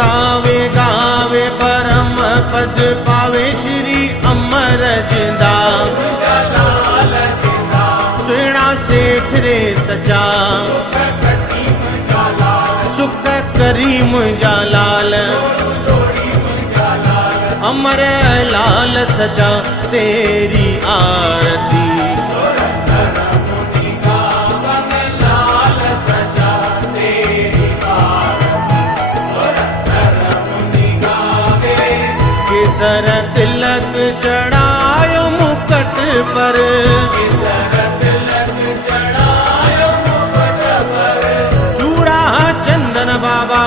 गावे गावे परम पद पावे श्री अमर जिंदा सुणा सेठ रे सजा सुख करीम जालाल अमर लाल सजा तेरी आरती केसर तिलक चढ़ायो मुकुट पर चूड़ा चंदन बाबा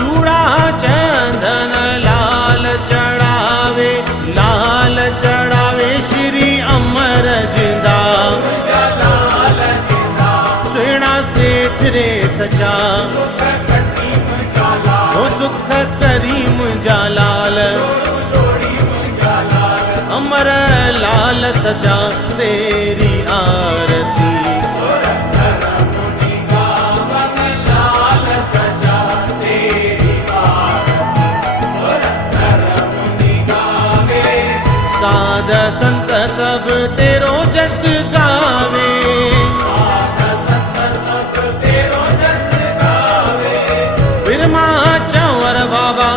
चूड़ा चंदन लाल चढ़ावे श्री अमर जिंदा सुणा सेठ रे सजा वो सुख करीम जालाल अमर लाल सजा तेरी आरती साध संत सब तेरो जस गावे बिरमा चंवर बाबा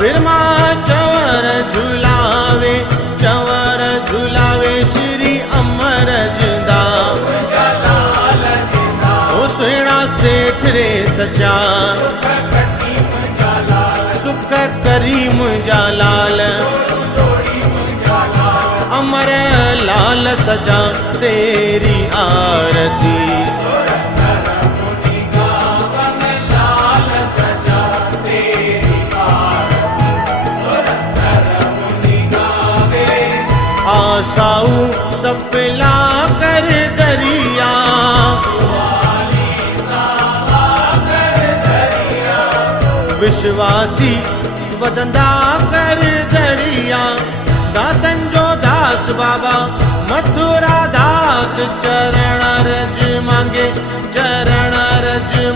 बिरमा चंवर झुलावे श्री अमर जिंदा ओ सुणा सेठ रे सजा सुख करीम जालाल अमर लाल सजा तेरी आरती आसाऊ सफला कर दरिया विश्वासी वदंदा कर दरिया दासन जो दास बाबा मथुरा दास चरण रज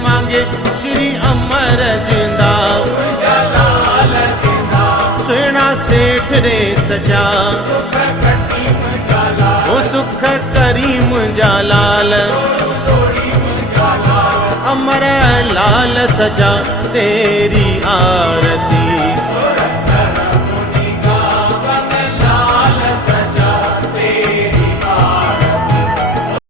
मांगे श्री अमर जिंदा सुणा सेठ रे सजा वो सुख करीम जालाल अमर लाल सजा तेरी आरती